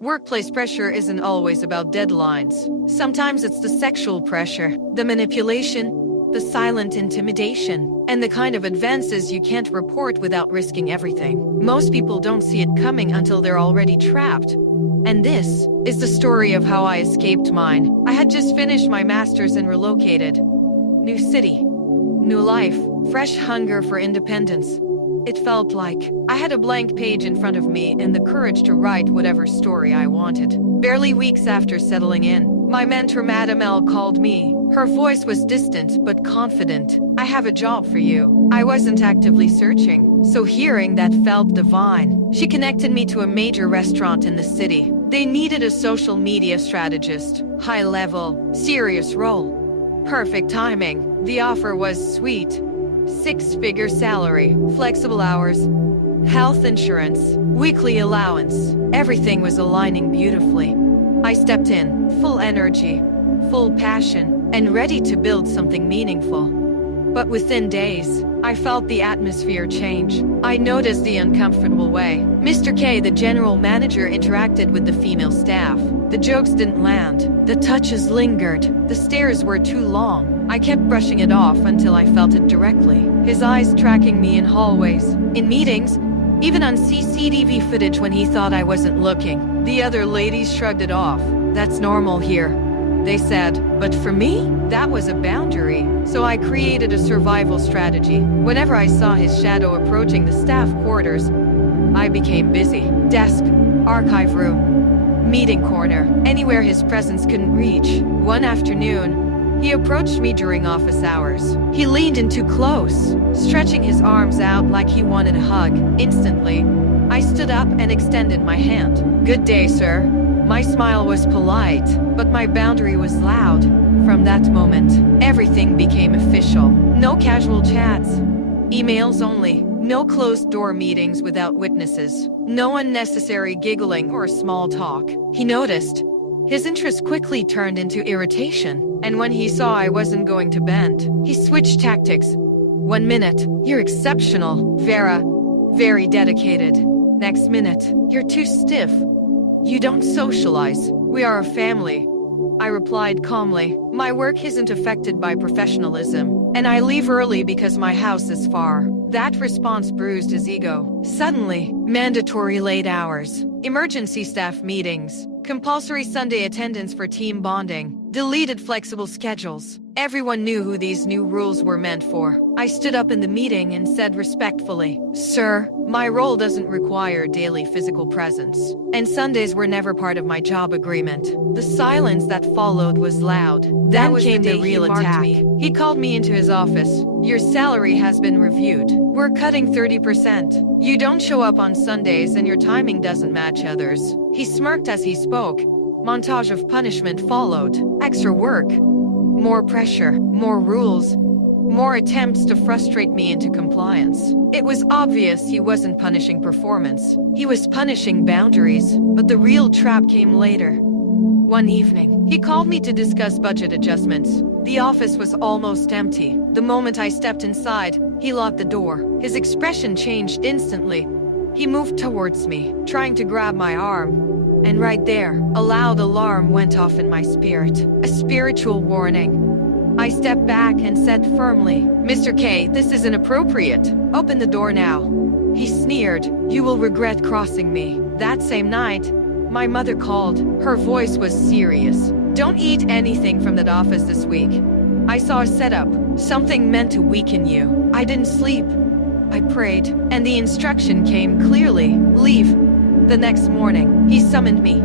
Workplace pressure isn't always about deadlines. Sometimes it's the sexual pressure, the manipulation, the silent intimidation, and the kind of advances you can't report without risking everything. Most people don't see it coming until they're already trapped. And this is the story of how I escaped mine. I had just finished my master's and relocated. New city, new life, fresh hunger for independence. It felt like I had a blank page in front of me and the courage to write whatever story I wanted. Barely weeks after settling in, my mentor Madame L called me. Her voice was distant but confident. "I have a job for you." I wasn't actively searching, so hearing that felt divine. She connected me to a major restaurant in the city. They needed a social media strategist. High level, serious role. Perfect timing. The offer was sweet. 6-figure salary, flexible hours, health insurance, weekly allowance. Everything was aligning beautifully. I stepped in, full energy, full passion, and ready to build something meaningful. But within days, I felt the atmosphere change. I noticed the uncomfortable way Mr. K, the general manager, interacted with the female staff. The jokes didn't land. The touches lingered. The stares were too long. I kept brushing it off until I felt it directly. His eyes tracking me in hallways, in meetings, even on CCTV footage when he thought I wasn't looking. The other ladies shrugged it off. "That's normal here," they said. But for me, that was a boundary. So I created a survival strategy. Whenever I saw his shadow approaching the staff quarters, I became busy. Desk, archive room, meeting corner, anywhere his presence couldn't reach. One afternoon, he approached me during office hours. He leaned in too close, stretching his arms out like he wanted a hug. Instantly, I stood up and extended my hand. "Good day, sir." My smile was polite, but my boundary was loud. From that moment, everything became official. No casual chats, emails only. No closed-door meetings without witnesses. No unnecessary giggling or small talk. He noticed. His interest quickly turned into irritation. And when he saw I wasn't going to bend, he switched tactics. 1 minute, "You're exceptional, Vera. Very dedicated." Next minute, "You're too stiff. You don't socialize. We are a family." I replied calmly, "My work isn't affected by professionalism, and I leave early because my house is far." That response bruised his ego. Suddenly, mandatory late hours, emergency staff meetings, compulsory Sunday attendance for team bonding, deleted flexible schedules. Everyone knew who these new rules were meant for. I stood up in the meeting and said respectfully, "Sir, my role doesn't require daily physical presence, and Sundays were never part of my job agreement." The silence that followed was loud. Then came the real attack. He called me into his office. "Your salary has been reviewed. We're cutting 30%. You don't show up on Sundays and your timing doesn't match others." He smirked as he spoke. Montage of punishment followed. Extra work, more pressure, more rules, more attempts to frustrate me into compliance. It was obvious he wasn't punishing performance. He was punishing boundaries, but the real trap came later. One evening, he called me to discuss budget adjustments. The office was almost empty. The moment I stepped inside, he locked the door. His expression changed instantly. He moved towards me, trying to grab my arm. And right there, a loud alarm went off in my spirit. A spiritual warning. I stepped back and said firmly, "Mr. K, this is inappropriate. Open the door now." He sneered, "You will regret crossing me." That same night, my mother called. Her voice was serious. "Don't eat anything from that office this week. I saw a setup, something meant to weaken you." I didn't sleep. I prayed, and the instruction came clearly, "Leave." The next morning, he summoned me,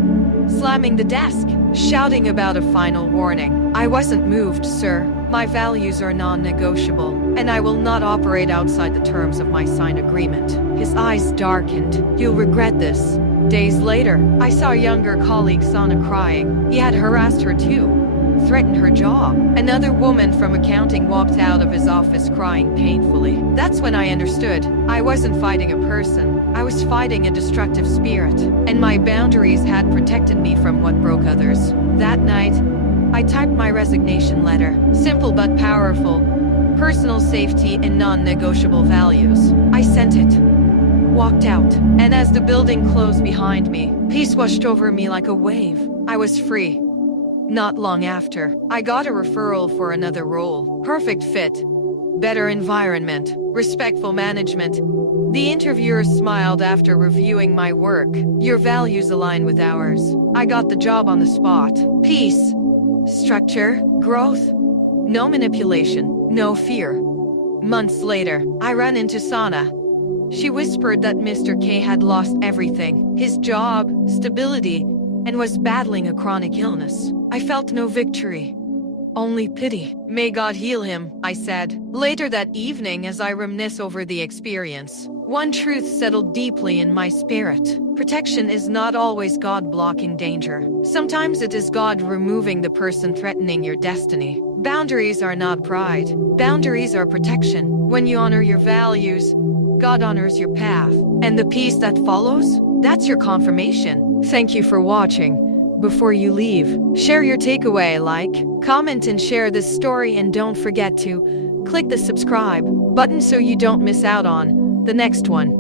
slamming the desk, shouting about a final warning. "I wasn't moved, sir. My values are non-negotiable, and I will not operate outside the terms of my signed agreement." His eyes darkened. "You'll regret this." Days later, I saw a younger colleague, Sana, crying. He had harassed her too, threatened her job. Another woman from accounting walked out of his office crying painfully. That's when I understood. I wasn't fighting a person. I was fighting a destructive spirit. And my boundaries had protected me from what broke others. That night, I typed my resignation letter. Simple but powerful. Personal safety and non-negotiable values. I sent it. Walked out. And as the building closed behind me, Peace washed over me like a wave. I was free. Not long after, I got a referral for another role. Perfect fit. Better environment. Respectful management. The interviewer smiled after reviewing my work. Your values align with ours. I got the job on the spot. Peace. Structure. Growth. No manipulation. No fear. Months later, I ran into Sana. She whispered that Mr. K had lost everything, his job, stability, and was battling a chronic illness. I felt no victory, only pity. May God heal him, I said. Later that evening, as I reminisce over the experience, one truth settled deeply in my spirit. Protection is not always God blocking danger. Sometimes it is God removing the person threatening your destiny. Boundaries are not pride. Boundaries are protection. When you honor your values, God honors your path. And the peace that follows? That's your confirmation. Thank you for watching. Before you leave, share your takeaway, like, comment and share this story, and don't forget to click the subscribe button so you don't miss out on the next one.